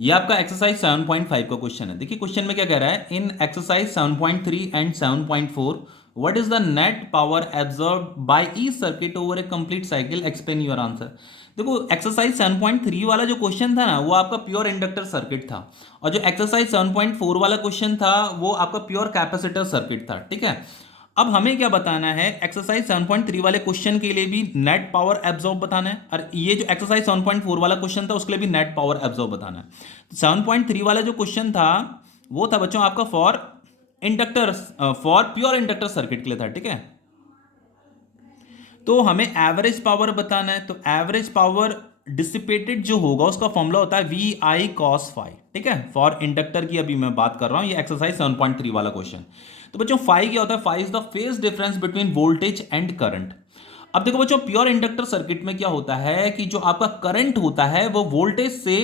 ये आपका एक्सरसाइज 7.5 का क्वेश्चन है। देखिए क्वेश्चन में क्या कह रहा है, in exercise 7.3 and 7.4 what is the net power absorb by each circuit over a complete cycle, explain your answer. देखो एक्सरसाइज 7.3 वाला जो क्वेश्चन था ना, वो आपका प्योर इंडक्टर सर्किट था, और जो एक्सरसाइज 7.4 वाला क्वेश्चन था वो आपका प्योर कैपेसिटर सर्किट था। ठीक है, अब हमें क्या बताना है, एक्सरसाइज 7.3 वाले क्वेश्चन के लिए भी नेट पावर एब्जॉर्ब बताना है, और ये जो एक्सरसाइज 7.4 वाला क्वेश्चन था उसके लिए भी नेट पावर एब्जॉर्ब बताना है। तो 7.3 वाला जो क्वेश्चन था वो था बच्चों आपका for inductor, for pure inductor circuit के लिए था। ठीक है, तो हमें एवरेज पावर बताना है, तो एवरेज पावर डिसिपेटेड जो होगा उसका फॉर्मूला होता है वी आई कॉस फाइव। ठीक है, फॉर इंडक्टर की अभी मैं बात कर रहा हूं, ये एक्सरसाइज 7.3 वाला क्वेश्चन। तो बच्चों फाइव क्या होता है, five is the phase difference between voltage and current. अब देखो बच्चों प्योर इंडक्टर सर्किट में क्या होता है कि जो आपका करंट होता है वो वोल्टेज से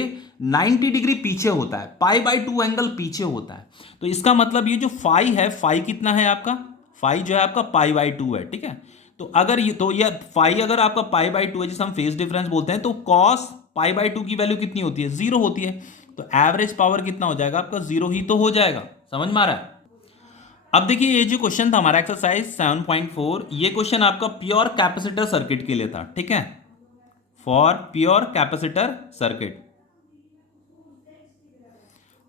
90 डिग्री पीछे होता है, पाई बाई टू एंगल पीछे होता है। तो इसका मतलब ये जो फाई है, फाई कितना है आपका, फाई जो है आपका पाई बाई टू है। ठीक है, तो अगर ये फाई अगर आपका पाई बाई टू है जिसे हम फेज डिफरेंस बोलते हैं, तो कॉस पाई बाई टू की वैल्यू कितनी होती है, जीरो होती है। तो एवरेज पावर कितना हो जाएगा आपका, जीरो ही तो हो जाएगा। समझ में आ रहा है। अब देखिए ये जो क्वेश्चन था हमारा एक्सरसाइज 7.4, ये क्वेश्चन आपका प्योर कैपेसिटर सर्किट के लिए था। ठीक है, फॉर प्योर कैपेसिटर सर्किट।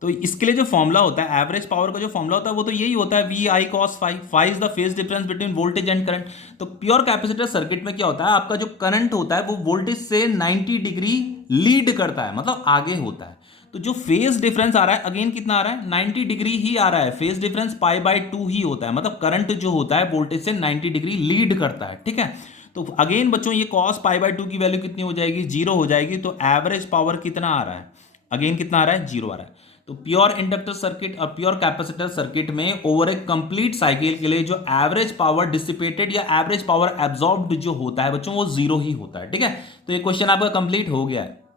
तो इसके लिए जो फॉर्मूला होता है एवरेज पावर का, जो फॉर्मूला होता है वो तो यही होता है V I cos five, five is the phase difference between voltage and current. तो प्योर कैपेसिटर सर्किट में क्या होता है, आपका जो करंट होता है वो वोल्टेज से 90 डिग्री लीड करता है, मतलब आगे होता है। तो जो फेज डिफरेंस आ रहा है अगेन कितना आ रहा है, 90 डिग्री ही आ रहा है। Phase difference pi by two ही होता है, मतलब करंट जो होता है वोल्टेज से 90 डिग्री लीड करता है। ठीक है, तो अगेन बच्चों ये कॉस पाई बाय टू की वैल्यू कितनी हो जाएगी, जीरो हो जाएगी। तो एवरेज पावर कितना आ रहा है, अगेन कितना आ रहा है, जीरो आ रहा है। तो प्योर इंडक्टर सर्किट और प्योर कैपेसिटर सर्किट में ओवर ए कंप्लीट साइकिल के लिए जो एवरेज पावर डिसिपेटेड या एवरेज पावर एब्जॉर्ब्ड जो होता है बच्चों वो जीरो ही होता है। ठीक है, तो ये क्वेश्चन आपका कंप्लीट हो गया है।